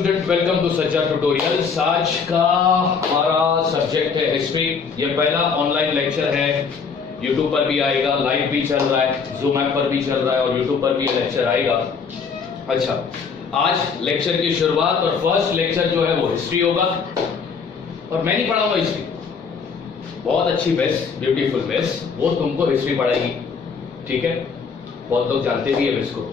Student, welcome to सज्जा tutorials. आज का हमारा सब्जेक्ट है हिस्ट्री। ये पहला ऑनलाइन लेक्चर है, यूट्यूब पर भी आएगा, लाइव भी चल रहा है, जूम ऐप पर भी चल रहा है और यूट्यूब पर भी ये लेक्चर आएगा। अच्छा, आज लेक्चर की शुरुआत और फर्स्ट लेक्चर जो है वो हिस्ट्री होगा और मैं नहीं पढ़ाऊंगा हिस्ट्री, बहुत अच्छी बेस, ब्यूटीफुल बेस, वो तुमको हिस्ट्री पढ़ाएगी, ठीक है। बहुत लोग जानते भी है बेस को,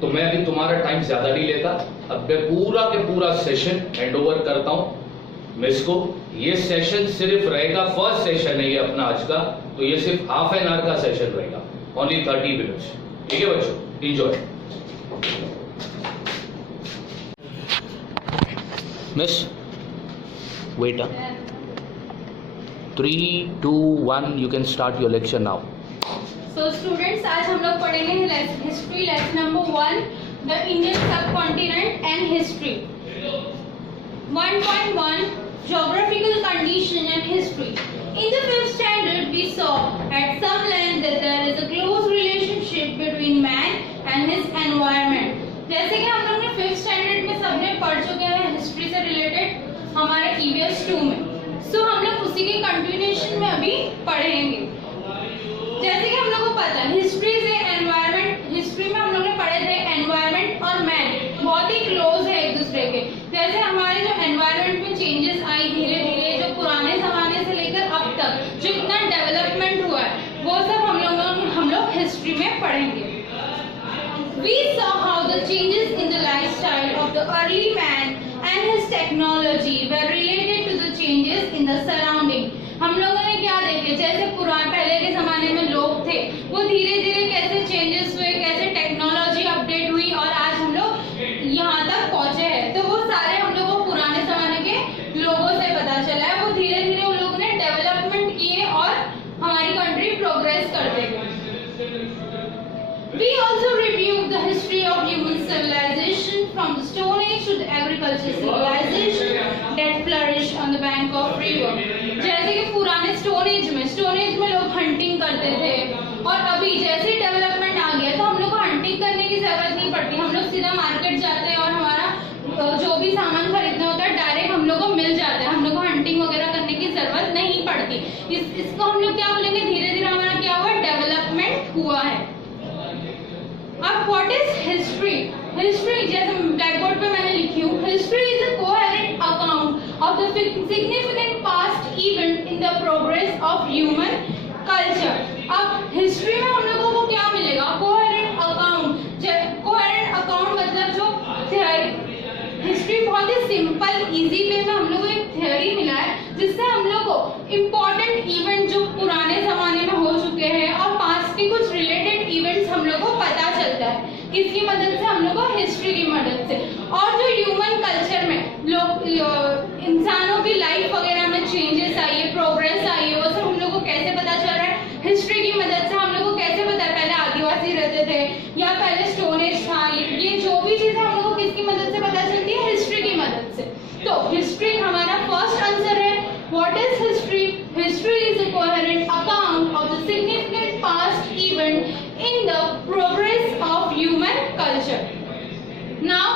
तो मैं अभी तुम्हारा टाइम ज्यादा नहीं लेता। अब मैं पूरा के पूरा सेशन हैंड ओवर करता हूं मिस को। ये सेशन सिर्फ रहेगा, फर्स्ट सेशन है ये अपना आज का, तो ये सिर्फ हाफ एन आवर का सेशन रहेगा, ओनली 30 मिनट्स, ठीक है बच्चों, enjoy. Miss wait, 3, 2, 1, you can start your lecture now. So students, आज हम लोग पढ़ेंगे history lesson number 1, the Indian subcontinent and history. 1.1 Geographical condition and history. In the 5th standard, we saw at some length that there is a close relationship between man and his environment. जैसे कि हम लोग ने 5th standard में सबने पढ़ चुके हैं हिस्ट्री से रिलेटेड हमारे EVS 2 में। So हम लोग उसी के कंटिन्यूएशन में अभी पढ़ेंगे। जैसे कि हम लोग को पता है हिस्ट्री से एनवायरनमेंट, हिस्ट्री में हम लोग ने पढ़े थे एनवायरनमेंट और मैन बहुत ही क्लोज है एक दूसरे के। जैसे हमारे जो एनवायरनमेंट में चेंजेस आई धीरे धीरे, जो पुराने जमाने से लेकर अब तक जो इतना डेवलपमेंट हुआ है, वो सब हम लोग हिस्ट्री में पढ़ेंगे। We saw how the changes in the lifestyle of the early man and his technology were related to the changes in the surrounding. हम लोगों ने क्या देखे, जैसे पहले के जमाने में लोग थे, वो धीरे धीरे कैसे चेंजेस हुए, कैसे टेक्नोलॉजी अपडेट हुई और आज हम लोग यहाँ तक पहुँचे हैं। तो वो सारे हम लोगों को पुराने जमाने के लोगों से पता चला है। वो धीरे धीरे उन लोगों ने डेवलपमेंट किए और हमारी कंट्री प्रोग्रेस करते गए। We also reviewed the history of human civilization from the Stone Age to the agricultural civilization that flourished on the bank of river. जैसे कि पुराने स्टोन एज में लोग हंटिंग करते थे और अभी जैसे डेवलपमेंट आ गया तो हम लोग को हंटिंग करने की जरूरत नहीं पड़ती। हम लोग सीधा मार्केट जाते हैं और हमारा जो भी सामान खरीदना होता है डायरेक्ट हम लोग को मिल जाता है। हम लोग को हंटिंग वगैरह करने की जरूरत नहीं पड़ती। इसको हम लोग क्या बोलेंगे, धीरे धीरे हमारा क्या हुआ, डेवलपमेंट हुआ है। अब व्हाट इज हिस्ट्री? हिस्ट्री जैसे ब्लैक बोर्ड पे मैंने लिखी हूँ, history is a coherent account of the significant past event in the progress of human culture. अब हिस्ट्री में हम लोगों को क्या मिलेगा, कोहेरेंट अकाउंट। कोहेरेंट अकाउंट मतलब जो थियरी, हिस्ट्री बहुत ही सिंपल इजी वे में हम लोग को एक थियरी मिला है जिससे हम लोग को इम्पोर्टेंट इवेंट जो पुराने जमाने में हो चुके हैं और पास्ट के कुछ रिलेटेड इवेंट्स हम लोग को पता चलता है। किसकी मदद से? हम लोग को हिस्ट्री की मदद से। और जो ह्यूमन कल्चर में लोग इंसानों की लाइफ वगैरह में चेंजेस आई है, प्रोग्रेस आई है, वो सब हम लोग को कैसे पता चल रहा है, हिस्ट्री की मदद से। हम लोग को कैसे पता है पहले आदिवासी रहते थे या पहले स्टोन एज था, ये जो भी चीजें हम लोग को किसकी मदद से पता चलती है, हिस्ट्री की मदद से। तो हिस्ट्री हमारा फर्स्ट आंसर है। What is history? History is a coherent account of the significant past event in the progress of human culture. Now,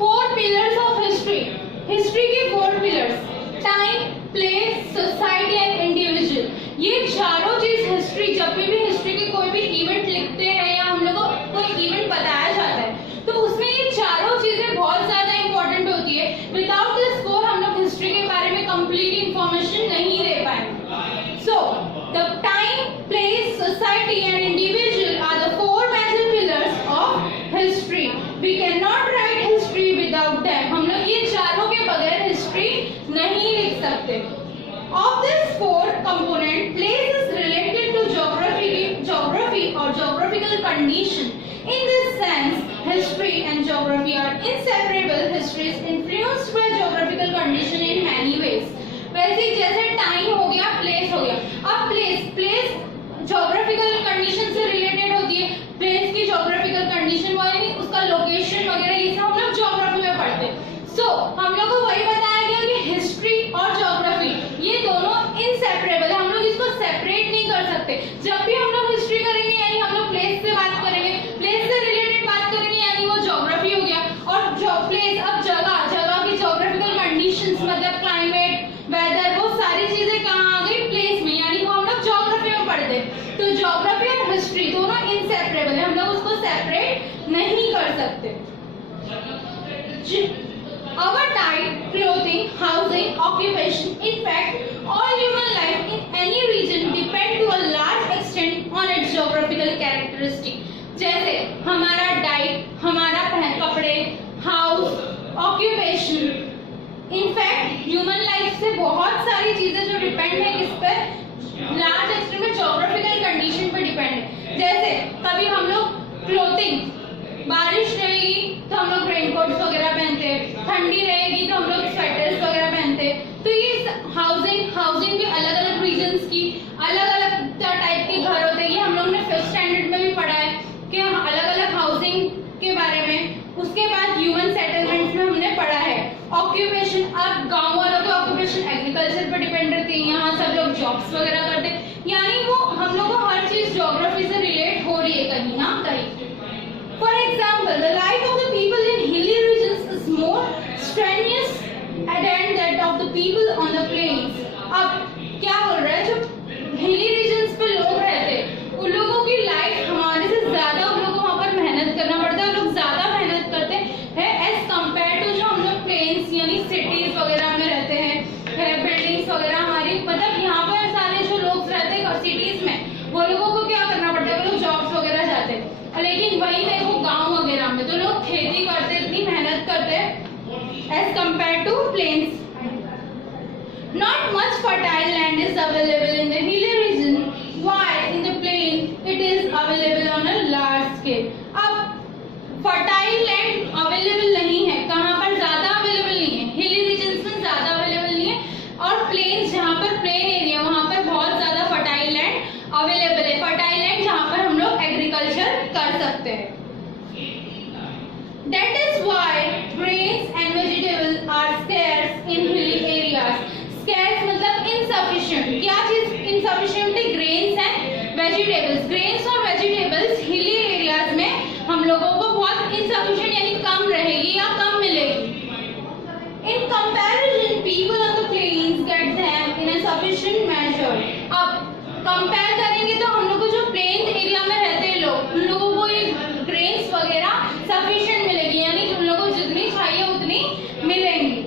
4 pillars of history. History के 4 pillars: time, place, society and individual. ये चारों चीज history, जब भी history के कोई भी event लिखते हैं या हम लोग को कोई इवेंट बताया जाता है तो उसमें ये चारों चीजें बहुत ज्यादा इंपॉर्टेंट होती है। विदाउट दिस 4 हम लोग हिस्ट्री के बारे में कंप्लीट इंफॉर्मेशन नहीं दे पाएंगे। सो the time, place, society and individual are the 4 major pillars of history. We cannot write history without them. हम लोग ये चारों के बगैर हिस्ट्री नहीं लिख सकते। Of this 4 component, place is related to geography or geographical condition. In this sense, history and geography are inseparable. History is influenced by geographical condition in many ways. वैसे जैसे टाइम हो गया, प्लेस हो गया। अब प्लेस ज्योग्राफिकल कंडीशन से related होती है। प्लेस की ज्योग्राफिकल कंडीशन वो यानी उसका लोकेशन वगैरह ये सब हम लोग ज्योग्राफी में पढ़ते हैं। सो हम लोग को वही बताया गया कि हिस्ट्री और ज्योग्राफी ये दोनों इनसेपरेबल है। हम लोग इसको सेपरेट नहीं कर सकते। जब भी हम लोग हिस्ट्री करेंगे यानी हम लोग प्लेस से बात करेंगे, प्लेस से रिलेटेड बात करेंगे यानी वो ज्योग्राफी हो गया। Our diet, clothing, housing, occupation, in fact, all human life in any region depend to a large extent on its geographical characteristic. जैसे हमारा डाइट, हमारा कपड़े, house, occupation, in fact human life से बहुत सारी चीजें जो डिपेंड है किस पर, लार्ज एक्सटेंट में ज्योग्राफिकल कंडीशन पर डिपेंड है। जैसे कभी हम लोग क्लोथिंग, बारिश रहेगी तो हम लोग रेनकोट्स वगैरह पहनते हैं, ठंडी रहेगी तो हम लोग स्वेटर्स वगैरह पहनते हैं। तो ये हाउसिंग भी अलग अलग रीजन्स की अलग अलग टाइप के घर होते हैं। ये हम लोग ने 5th स्टैंडर्ड में भी पढ़ा है कि अलग अलग हाउसिंग के बारे में। उसके बाद ह्यूमन सेटलमेंट्स में हमने पढ़ा है ऑक्यूपेशन। अब गांव वालों के ऑक्यूपेशन एग्रीकल्चर पर डिपेंड रहती है, यहाँ सब लोग जॉब्स वगैरह करते हैं, यानी वो हम लोग को हर चीज ज्योग्राफी से रिलेट हो रही है कहीं ना कहीं। For example, the life of the people in hilly regions is more strenuous than that of the people on the plains. अब क्या बोल रहा है, जो हिली रीजन्स पे लोग रहते हैं उन लोगों की लाइफ हमारे से ज्यादा, उन लोगों को वहाँ पर मेहनत करना पड़ता है, उन लोग ज्यादा मेहनत करते हैं एज कम्पेयर टू जो हम लोग प्लेन्स यानी सिटीज वगैरह में रहते हैं, बिल्डिंग्स वगैरह हमारी, मतलब यहाँ पर सारे जो लोग रहते हैं सिटीज में, वो लोगों को क्या करना पड़ता है, वो लोग जॉब्स वगैरह जाते हैं। लेकिन वही देखो गांव वगैरह में तो लोग खेती करते, इतनी मेहनत करते as compare to plains. Not much fertile land is available in the hilly region, while in the plain it is available on a large scale. अब fertile land available नहीं है, कहाँ पर ज्यादा available नहीं है, hilly regions में ज्यादा available नहीं है, और plains जहाँ पर plain area वहाँ पर बहुत ज्यादा fertile land available है। fertile land जहाँ पर हम लोग agriculture कर सकते हैं। That is why grains and vegetables are scarce in hilly areas. Scarce मतलब insufficient। क्या चीज insufficient है? Grains and vegetables। Grains और vegetables hilly areas में हम लोगों को बहुत insufficient यानी कम रहेगी या कम मिलेगी। In comparison, people on the plains get them in a sufficient measure. अब कंपेयर करेंगे तो हम लोग को जो प्लेन एरिया में रहते हैं लोग, उन लोगों को ये ग्रेन्स वगैरह सफिशिएंट मिलेगी, यानी उन लोगों को जितनी चाहिए उतनी मिलेंगी।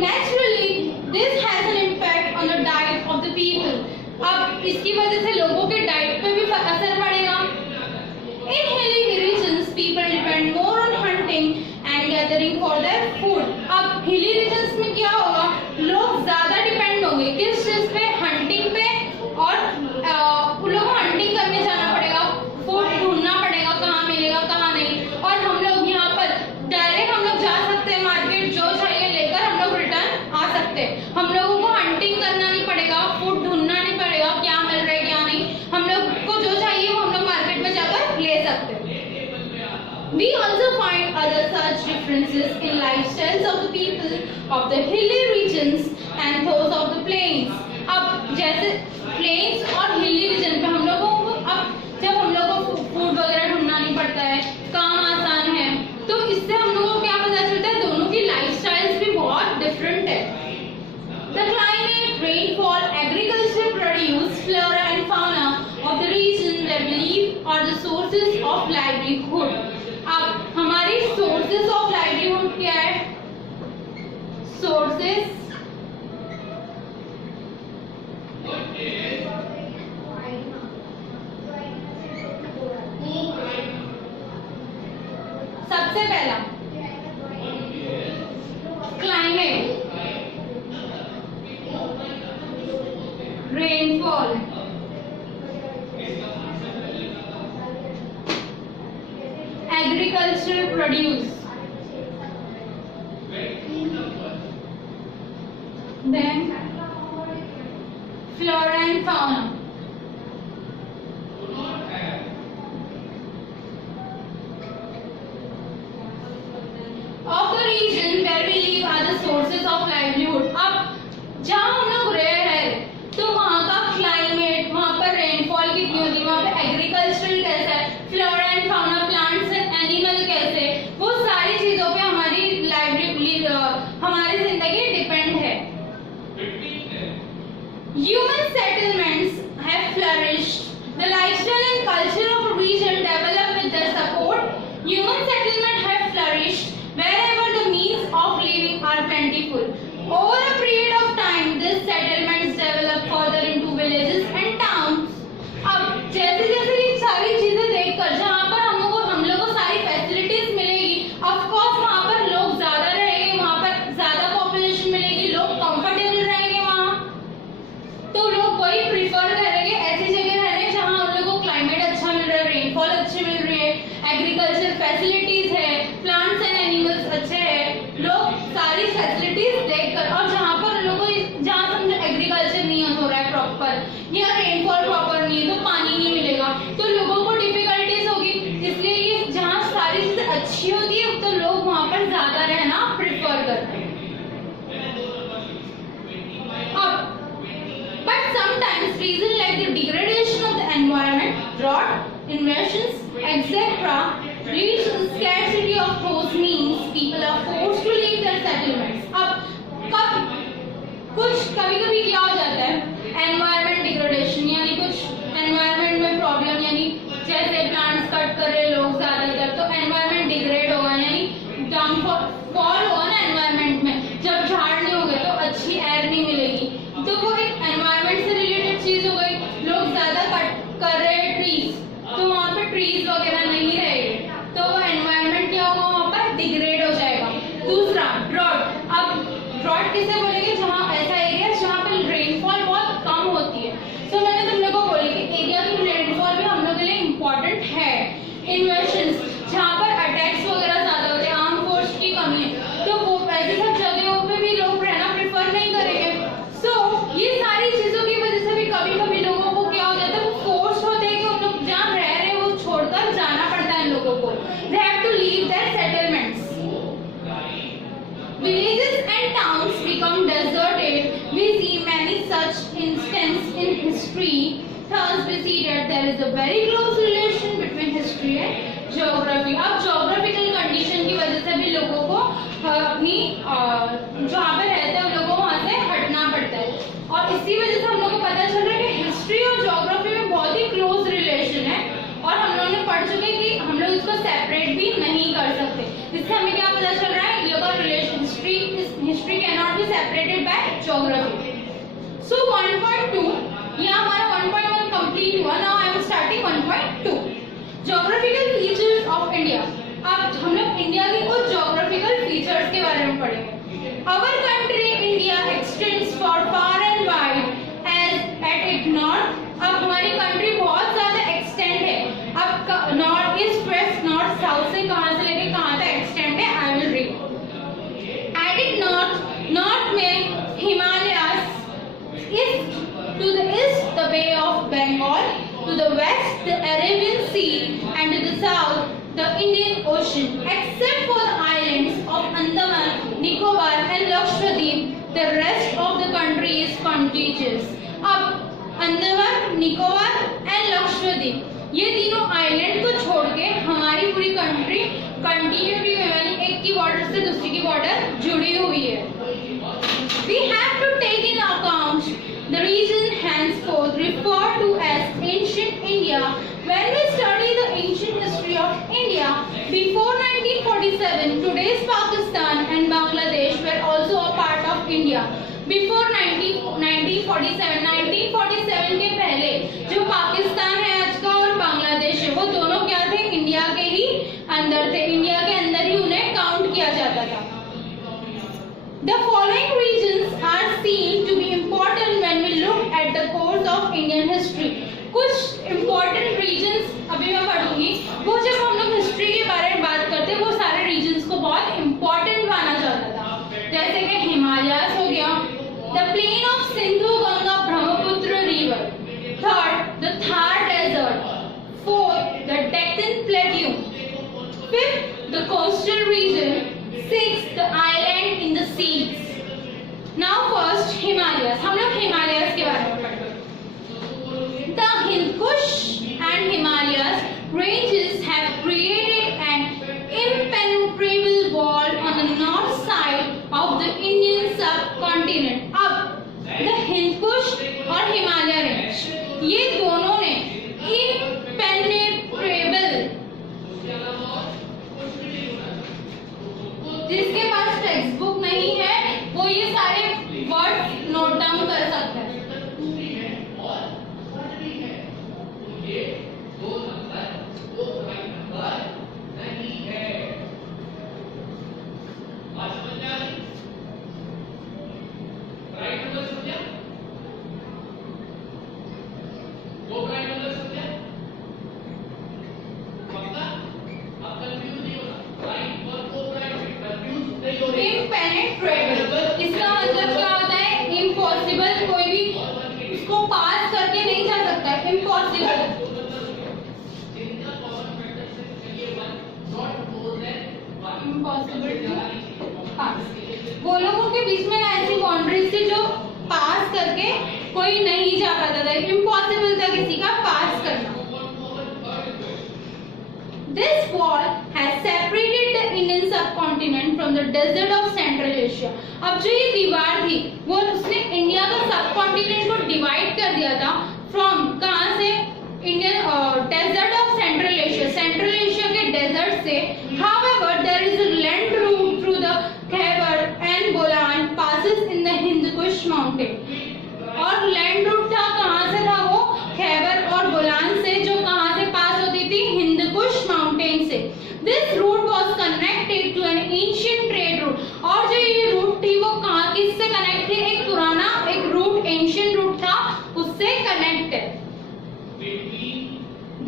Naturally, this has an impact on the diet of the people. अब इसकी वजह से लोगों के डाइट पे भी असर पड़ेगा। In hilly regions, people depend more on hunting and gathering for their food. अब hilly regions में क्या होगा, लोग ज्यादा डिपेंड होंगे किस चीज पे, हंटिंग पे, और उन लोगों को हंटिंग करने जाना पड़ेगा, फूड ढूंढना पड़ेगा कहाँ मिलेगा कहाँ नहीं। और हम लोग यहाँ पर डायरेक्ट हम लोग जा सकते हैं मार्केट, जो चाहिए लेकर हम लोग रिटर्न आ सकते हैं। हम लोगों को हंटिंग करना नहीं पड़ेगा, फूड ढूंढना नहीं पड़ेगा क्या मिल रहा है क्या नहीं, हम लोग को जो चाहिए वो हम लोग मार्केट में जाकर ले सकते हैं। We also find other such differences in lifestyles of the people of the hilly regions and those of the plains. अब जैसे प्लेन्स और हिली रीजन पे हम लोगों को, अब जब हम लोगों को फूड वगैरह ढूंढना नहीं पड़ता है, काम आसान है, तो इससे हम लोगों को क्या पता चलता है, दोनों की लाइफस्टाइल्स भी बहुत डिफरेंट है। The climate, rainfall, agriculture produce, flora and fauna of the region where we live are the sources of livelihood. अब हमारी sources of livelihood क्या है? Sources सबसे पहला climate, rainfall, agricultural produce, then flora and fauna. Of the region where we live are the sources of livelihood. अब जहाँ हम लोग रह रहे हैं तो वहाँ का क्लाइमेट, वहाँ पर रेनफॉल कितनी होती है, वहाँ पे एग्रीकल्चरल कैसा है, flora and fauna, plants and animal कैसे, वो सारी चीजों पे हमारी हमारी जिंदगी डिपेंड है। Human settlements have flourished. The lifestyle and culture of a region developed with their support. Human settlement have flourished. अच्छी होती है तो लोग वहां पर ज्यादा रहना प्रिफर करते हैं। But sometimes reasons like the degradation of the environment, drought, invasions, etc. leads to the scarcity of those means people are forced to leave their settlements. अब कभी क्या हो जाता है, एनवायरमेंट डिग्रेडेशन यानी कुछ एनवायरमेंट में प्रॉब्लम, यानी जैसे प्लांट्स कट कर रहे लोग ज्यादातर, तो एनवायरमेंट डिग्रेड होगा यानी डाउनफॉल होगा ना एनवायरमेंट में। जब झाड़ नहीं होंगे तो अच्छी एयर नहीं मिलेगी, तो वो एक एनवायरमेंट से रिलेटेड चीज हो गई। लोग ज्यादा कट कर रहे हैं ट्रीज, तो वहाँ पे ट्रीज वगैरह नहीं रहेंगे, तो वो एनवायरमेंट क्या होगा, वहाँ पर डिग्रेड हो जाएगा। दूसरा ड्रॉट। अब ड्रॉट किसे बोलेंगे, जहाँ ऐसा एरिया जहाँ पे रेनफॉल बहुत कम होती है। तो मैंने तुम लोग को बोली कि एरिया की रेनफॉल भी हम लोग के लिए इम्पोर्टेंट है। इन्वेशंस, जहाँ पर अटैक्स वगैरह ज्यादा होते हैं, आर्म फोर्स की कमी है, तो वो ऐसी सब जगहों पे भी लोग रहना प्रेफर नहीं करेंगे। सो ये सारी चीजों की वजह से भी कभी कभी लोगों को क्या हो जाता है, वो फोर्स होते हैं कि उन लोग जहाँ रह रहे हैं वो छोड़कर जाना पड़ता है इन लोगों को। They have to leave their settlements. Villages and towns become deserted. We see many such instances in history. Thus we see that there is a very close relation between history and geography. अब geographical condition की वजह से भी लोगों को अपनी जहाँ पे रहते हैं उन लोगों को वहाँ से हटना पड़ता है, और इसी वजह से हम लोग को पता चल रहा है कि हिस्ट्री और ज्योग्राफी में बहुत ही क्लोज रिलेशन है, और हम लोगों ने पढ़ चुके हैं कि हम लोग इसको सेपरेट भी नहीं कर सकते। इससे हमें क्या पता चल रहा है, इन लोगों का relation history cannot be separated by geography. So 1.2 ये हमारा 1.1 कंप्लीट हुआ। Now I am starting 1.2 geographical features of India. अब हम लोग इंडिया की कुछ ज्योग्राफिकल फीचर्स के बारे में पढ़ेंगे। Our country India extends for far and wide as at it north. अब हमारी कंट्री बहुत ज्यादा एक्सटेंड है। अब north east west north south से कहां से लेके कहां तक एक्सटेंड है, I will read. At it north में Himalayas, east to the east the Bay of Bengal, to the west the Arabian Sea, and to the south the Indian Ocean. Except for the islands of Andaman, Nicobar and Lakshadweep, the rest of the country is contiguous. अब Andaman, Nicobar and Lakshadweep ये तीनों island को छोड़ के हमारी पूरी country continuity में, यानी एक की बॉर्डर से दूसरी की बॉर्डर जुड़ी हुई है। We have to take in account the region henceforth referred to as ancient India. When we study the ancient history of India before 1947, today's Pakistan and Bangladesh were also a part of India. Before 1947 के पहले जो पाकिस्तान है आज का और बांग्लादेश है, वो दोनों क्या थे, इंडिया के ही अंदर थे। इंडिया के अंदर ही उन्हें काउंट किया जाता था। The following regions are seen to be important when we look at the course of Indian history. कुछ important regions अभी मैं पढ़ूंगी, वो जब हम लोग हिस्ट्री के बारे में बात करते हैं वो सारे regions को बहुत important माना जाता था। जैसे कि हिमालयास हो गया, the plain of Sindhu Ganga Brahmaputra river, third the Thar desert, fourth the Deccan plateau, fifth the coastal region, sixth the island in the seas. Now first Himalayas, हम लोग हिमालयास के बारे में पढ़ेंगे। The Hind Kush and Himalayas ranges have created an impenetrable wall on the north side of the Indian subcontinent. अब the Hind Kush और Himalaya range ये दोनों ने impenetrable, जिसके पास टेक्स्ट बुक नहीं है वो ये सारे वर्ड नोट डाउन कर सकता है। इम्पॉसिबल टू पास। वो लोगों के बीच में ना ऐसी बाउंड्रीज थी जो पास करके कोई नहीं जा पाता था, इम्पॉसिबल था किसी का पास करना। This wall has separated the Indian subcontinent from the desert of Central Asia. अब जो ये दीवार थी वो उसने इंडिया का सबकॉन्टिनेंट को डिवाइड कर दिया था फ्रॉम कहाँ से, Indian desert of Central Asia, Central Asia के डेजर्ट से। However, there is a land route through the Khyber and Bolan passes in the Hindu Kush mountain. और लैंड रूट था कहाँ से था वो, खैबर और बोलान से, जो कहाँ से पास होती थी, हिंद कुश माउंटेन से। This route was connected to an ancient trade route. और जो ये रूट थी वो कहाँ किससे कनेक्ट थी, एक पुराना एक रूट एंशिएंट रूट था उससे कनेक्ट है।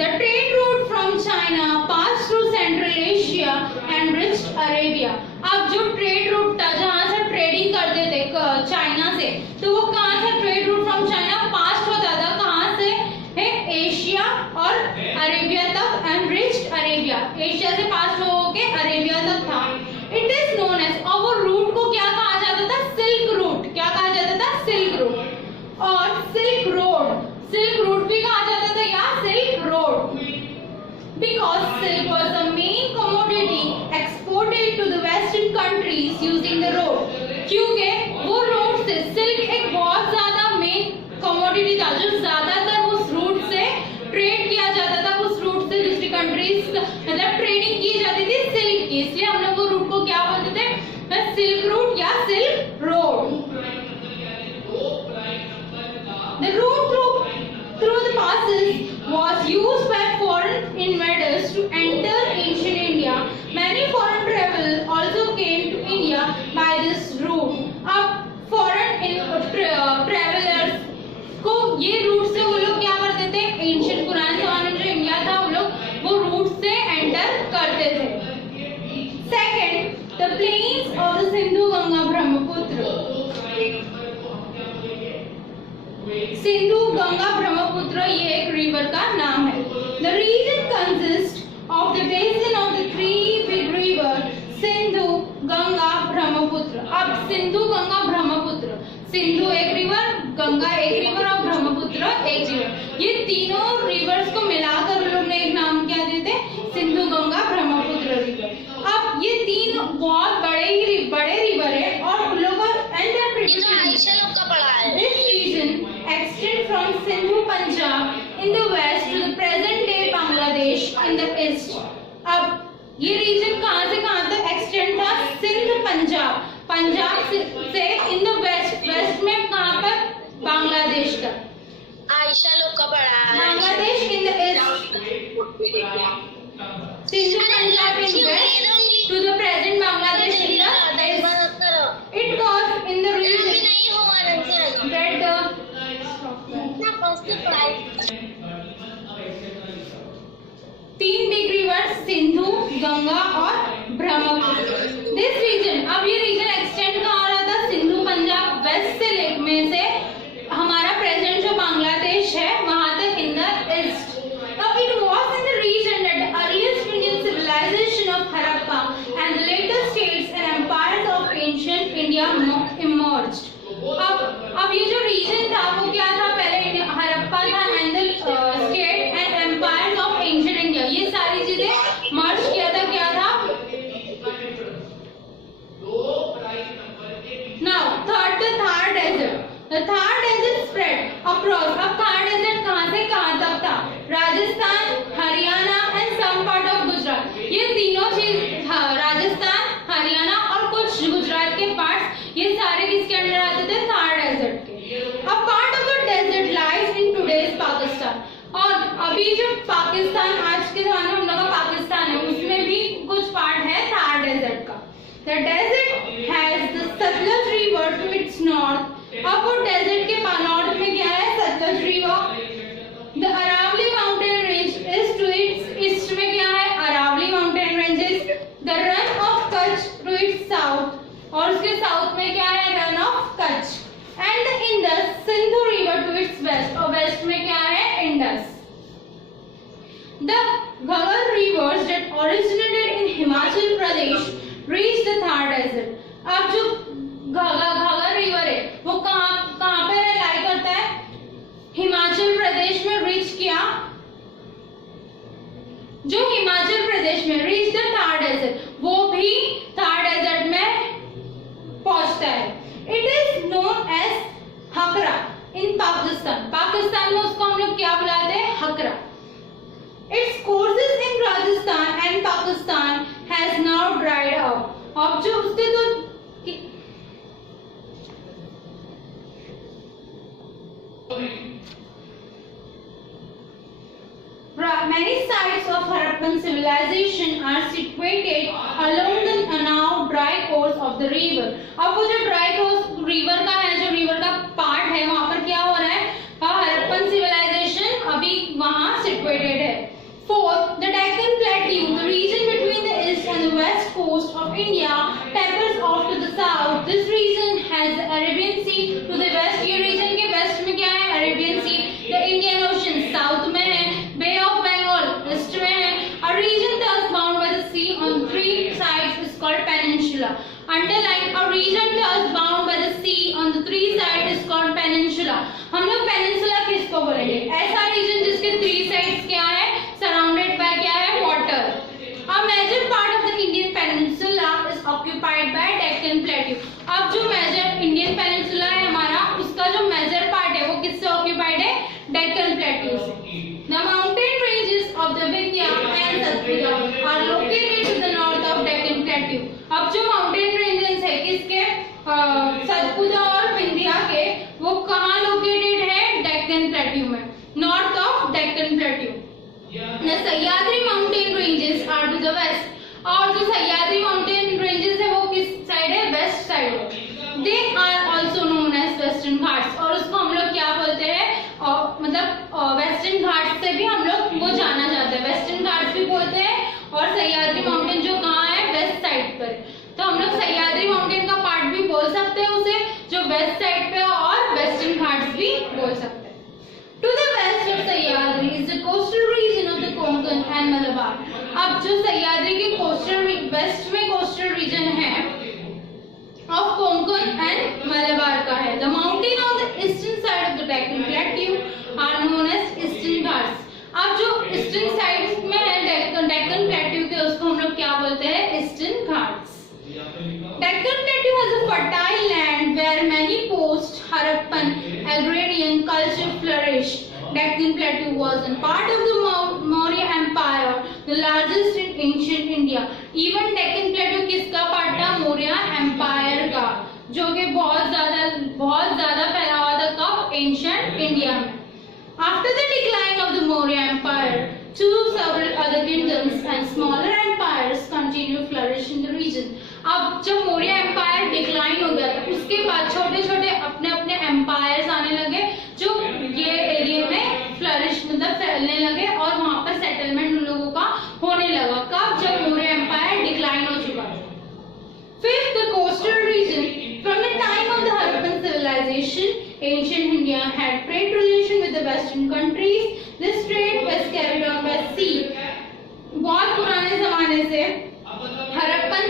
The trade route from China passed through Central Asia and reached Arabia. अब जो ट्रेड रूट था जहाँ से ट्रेडिंग करते थे चाइना से, तो वो कहाँ से ट्रेड रूट फ्रॉम चाइना पास होता था, कहाँ से है, एशिया और अरेबिया तक, एंड रिच्ड अरेबिया, एशिया से पास होके अरेबिया तक था। इट इज नोन एज, और वो रूट को क्या कहा जाता था, सिल्क रूट। क्या कहा जाता था, सिल्क रूट। और सिल्क रोड, सिल्क रूट भी कहा जाता था या silk road, because silk was the main commodity exported to the western countries using the road. क्योंकि वो रोड से सिल्क एक बहुत ज्यादा मेन कमोडिटी था जो ज्यादातर उस रूट से ट्रेड किया जाता था, उस रूट से दूसरी कंट्रीज मतलब ट्रेडिंग की जाती थी सिल्क की, इसलिए हम लोग वो रूट को क्या बोलते थे, सिल्क रूट या silk road. The route through the passes was used by foreign invaders to enter ancient India. Many foreign travelers also came to India by this route. अब foreign travelers को ये root से वो लोग क्या करते थे, एंशिएंट पुराने जमाने में जो इंडिया था वो लोग वो रूट से एंटर करते थे। Second, the plains of the Sindhu Ganga Brahmaputra. Sindhu Ganga Brahmaputra ये एक रिवर का नाम है। The region consists of the basin of the three big rivers Sindhu Ganga Brahmaputra. अब सिंधु गंगा ब्रह्मपुत्र, सिंधु एक रिवर, गंगा एक रिवर और ब्रह्मपुत्र एक रिवर, ये तीनों रिवर्स को मिलाकर लोग ने एक नाम क्या देते, सिंधु गंगा ब्रह्मपुत्र रिवर। अब ये तीन बहुत बड़े रिवर है और उन लोगों this region extends from Sindhu Punjab in the west to the present day Bangladesh in the east. अब ये रीजन कहाँ से कहाँ तक एक्सटेंड था, सिंध पंजाब, पंजाब से इन द वेस्ट, वेस्ट में कहाँ पर, बांग्लादेश तक। आयशा लोग का पढ़ा है, Bangladesh in the east, Sindhu Punjab in west to the present Bangladesh in the east. It was in the region that तीन बिग रिवर्स सिंधु, गंगा और ब्रह्मपुत्र। दिस रीजन, अब ये रीजन एक्सटेंड कहाँ रहा था, सिंधु पंजाब वेस्ट से लेक में से हमारा प्रेजेंट जो बांग्लादेश है वहां तक इन the east. Now it was in the region that the earliest Indian civilization of Harappa and the later states and empires of ancient India emerged. अब ये जो रीजन था वो क्या था, पहले हड़प्पा था and the state and empires of ancient India, ये सारी चीजें मर्ज किया था, क्या था। Now third desert, the Thar desert spread across. अब थार डेजर्ट कहाँ से कहाँ तक था, Rajasthan, Haryana and some part of Gujarat, ये तीनों चीज, राजस्थान, हरियाणा और कुछ गुजरात के पार्ट्स, ये सारे किसके अंडर आते थे, थार डेजर्ट के। अब part of the desert lies in today's Pakistan, और अभी जो पाकिस्तान आज के जमाने में हम लोग का पाकिस्तान है उसमें भी कुछ पार्ट है थार डेजर्ट का। The desert has the Sutlej river to its north. अब वो डेजर्ट के नॉर्थ में क्या है, Sutlej river. The Aravalli mountain range is to its east में क्या है, Aravalli mountain ranges. The Rann of Kutch to its south, और उसके साउथ में क्या है, Rann of Kutch. And the Indus Sindhu river to its west, और वेस्ट में क्या है, Indus. The Ghaggar rivers that originated in Himachal Pradesh reach अब जो घाघर रिवर है वो कहाँ पे लाई करता है? हिमाचल प्रदेश में रीच किया, जो हिमाचल प्रदेश में रीच द थार डेजर्ट, वो भी थार डेजर्ट में पहुंचता है। It is known as Hakra in Pakistan, Pakistan में उसको हम लोग क्या बुलाते हैं? Hakra. Its courses in Rajasthan and Pakistan has now dried up. अब जो उसके तो many sites of Harappan civilization are situated along the now dry course of the river। अब वो जो dry course river का है, जो river का पार्ट है, वहाँ पर क्या हो रहा है? हरप्पन civilization अभी वहाँ situated है। Fourth, the Deccan Plateau, the region between the east and the west coast of India, tapers off to the south. This region has the Arabian Sea to the west। ये region के west में क्या है? Arabian Sea। The Indian Ocean south में है, Bay of Bengal west में है। A region thus bound by the sea on three sides is called peninsula। Underline, a region thus bound by the sea on the three sides is called peninsula। हम लोग peninsula किसको बोलेंगे? ऐसा region जिसके three sides क्या है? Surrounded by क्या है? Water। A major part of the Indian peninsula is occupied by Deccan Plateau। अब जो major Indian peninsula है हमारा, उसका जो major part है वो किससे occupied है? Deccan Plateau से। The mountain ranges of the Vindhya and Satpuja are located to the north of Deccan Plateau। अब जो mountain ranges है किसके? सतपुजा और विंध्या के, वो कहाँ located है? Deccan Plateau में, north of Deccan Plateau। The Sahyadri mountain ranges are to the west। और जो सह्याद्री mountain ranges है वो किस साइड है? वेस्ट साइड है। They are also known as Western Ghats। और उसको हम लोग क्या बोलते हैं? मतलब वेस्टर्न घाट से भी हम लोग वो जाना जाता है, वेस्टर्न घाट भी बोलते हैं। और सह्याद्री माउंटेन जो कहाँ है? वेस्ट साइड पर। तो हम लोग सह्याद्री माउंटेन का पार्ट भी बोल सकते हैं उसे, जो वेस्ट साइड पे, और वेस्टर्न घाट्स भी बोल सकते हैं। To the west of Sahyadri is the coastal region of the Konkan and Malabar। अब जो सह्याद्री के कोस्टल वेस्ट में कोस्टल रीजन है of Konkan and Malabar का है। The mountain on the eastern side of the Deccan Plateau are known as Eastern Ghats। अब जो eastern side में है डेक्कन प्लेट्यू के, उसको हम लोग क्या बोलते हैं? Eastern Ghats. Deccan Plateau has a fertile land where many post-Harappan agrarian culture flourished। Deccan Plateau was a part of the Maurya Empire, the largest in ancient India। Even Deccan Plateau किसका part था? Maurya empire का, जो कि बहुत ज्यादा फैला हुआ था कब? एंशिएंट इंडिया में। After the decline of the Maurya Empire, several other kingdoms and smaller empires continued to flourish in the region। अब जब मौर्य एम्पायर डिक्लाइन हो गया था, उसके बाद छोटे छोटे अपने अपने एम्पायर्स आने लगे, जो ये एरिया में फ्लरिश मतलब फैलने लगे, और वहां पर सेटलमेंट उन लोगों का होने लगा। कब? जब मौर्य एम्पायर डिक्लाइन हो चुका था। Fifth, the coastal region। From the time of the Harappan civilization, ancient India had trade relation with the western countries। This trade was carried on by sea। बहुत पुराने जमाने से हरप्पन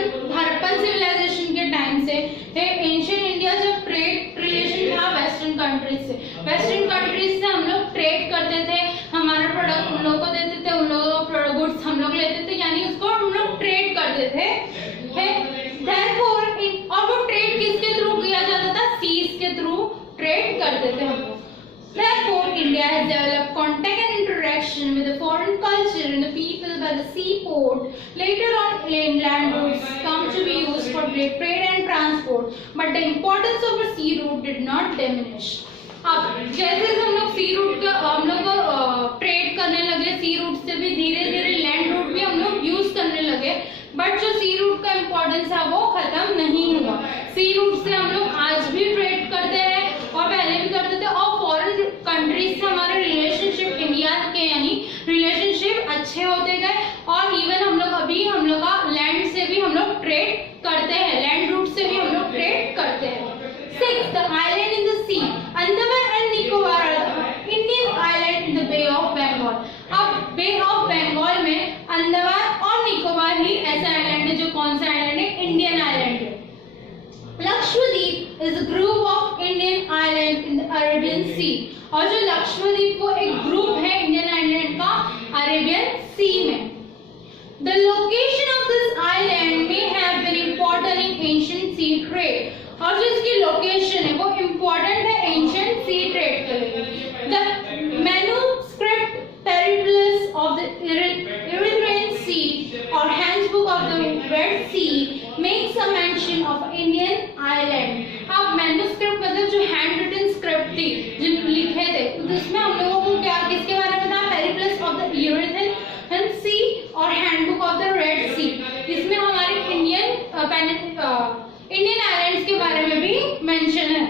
सिविलाइजेशन के टाइम से ancient India जब trade relation था western countries से, western countries से हम लोग ट्रेड करते थे, हमारा प्रोडक्ट उन लोगों को देते थे, उन लोगों का गुड्स हम लोग लेते थे, यानी उसको हम लोग ट्रेड करते थे। और वो ट्रेड किसके थ्रू किया जाता था? सीज के थ्रू ट्रेड करते थे हम लोग। Therefore, India has developed contact and interaction with the foreign culture and the people by the seaport। Later on, land routes come to be used for trade and transport, but the importance of a sea route did not diminish। अब जैसे हम लोग सी root का हम लोग trade करने लगे, सी root से भी धीरे धीरे लैंड रूट भी हम लोग यूज करने लगे, बट जो सी रूट का इम्पोर्टेंस है वो खत्म नहीं हुआ। सी रूट से हम लोग आज भी ट्रेड करते हैं और पहले भी करते थे, और फॉरेन कंट्रीज से हमारे रिलेशनशिप इंडिया के यानी रिलेशनशिप अच्छे होते गए, और इवन हम लोग अभी हम लोग का लैंड से भी हम लोग ट्रेड करते हैं, लैंड रूट से भी हम लोग ट्रेड करते हैं। Sixth, the island in the sea, Andaman and Nicobar are the Indian island in the Bay of Bengal। अब बे ऑफ बंगाल में अंडमान और निकोबार ही ऐसा आइलैंड है जो कौन सा आइलैंड है? इंडियन आइलैंड है। is a group of Indian island in the Arabian Sea. और जो लक्षद्वीप वो एक ग्रुप है इंडियन आइलैंड का अरेबियन सी में. The location of this island may have been important in ancient sea trade. और जो इसकी लोकेशन है वो इम्पोर्टेंट है एंशिएंट सी ट्रेड के लिए. The manuscript Periples of the Erythraean Sea or Handbook of the Red Sea makes a mention of Indian island. अब manuscript मतलब जो हैंड रिटन स्क्रिप्ट थी जो लिखे थे उसमें हम लोगों को क्या किसके बारे में था? पेरिप्लस ऑफ द यूरेथियन सी और हैंडबुक ऑफ द रेड सी. इसमें हमारे इंडियन आइलैंड्स के बारे में भी मेंशन है.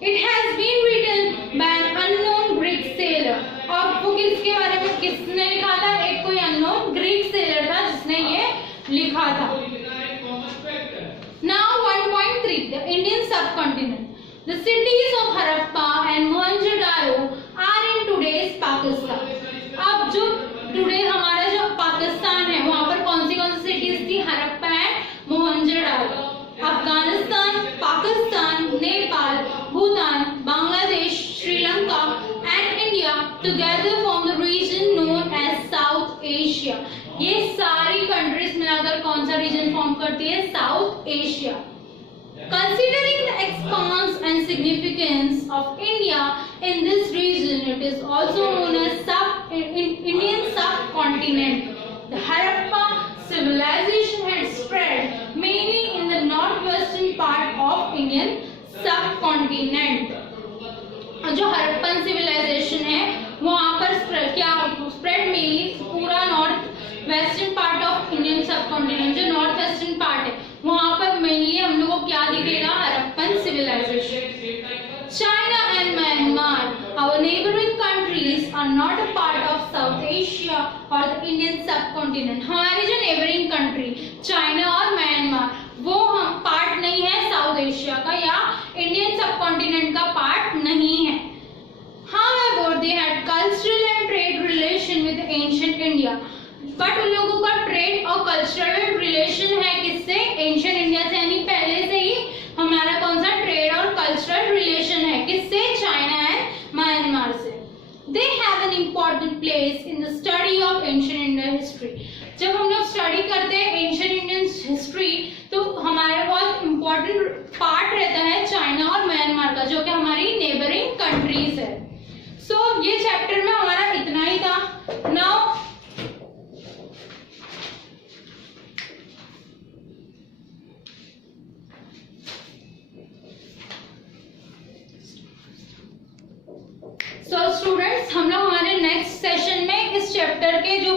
It has been written by an unknown Greek sailor. और वो किसके बारे में किसने लिखा था? एक कोई अननोन ग्रीक सेलर था जिसने ये लिखा था. Now 1.3 the Indian subcontinent. The cities of Harappa and Mohenjo-daro are in today's Pakistan. अब जो टुडे हमारा जो पाकिस्तान है वहाँ पर कौन सी सिटीज थी? Harappa and Mohenjodaro. Afghanistan, Pakistan, Nepal, Bhutan, Bangladesh, Sri Lanka and India together form the region known as South Asia. ये सारी कंट्रीज मिलाकर कौन सा रीजन फॉर्म करती है? South Asia. Considering the expanse and significance of India in this region, it is also known as Indian subcontinent. The Harappa civilization had spread mainly in the northwestern part of Indian subcontinent. जो Harappan civilisation है वहाँ पर क्या spread mainly पूरा north western part of Indian subcontinent जो north western part है वहाँ पर मेनली हम लोगों को क्या दिखेगा? Harappan civilisation. China and Myanmar, our neighboring countries, are not a part of South Asia or the Indian subcontinent. हमारी जो neighboring country चाइना और म्यांमार वो हम पार्ट नहीं है साउथ एशिया का या इंडियन सबकॉन्टिनेंट का पार्ट नहीं है. However, they had cultural and trade relation with ancient India. But उन लोगों का ट्रेड और कल्चरल रिलेशन है किससे? एंशिएंट इंडिया से. यानी पहले से ही हमारा कौन सा ट्रेड और कल्चरल रिलेशन है किससे? चाइना एंड म्यांमार से. They have an important place in the study of ancient Indian history. जब हम लोग स्टडी करते हैं एंशिएंट इंडियन हिस्ट्री तो हमारा बहुत इम्पोर्टेंट पार्ट रहता है चाइना और म्यांमार का जो कि हमारी नेबरिंग कंट्रीज है. सो ये चैप्टर में हमारा इतना ही था. नाउ स्टूडेंट्स हम लोग हमारे नेक्स्ट सेशन में इस चैप्टर के जो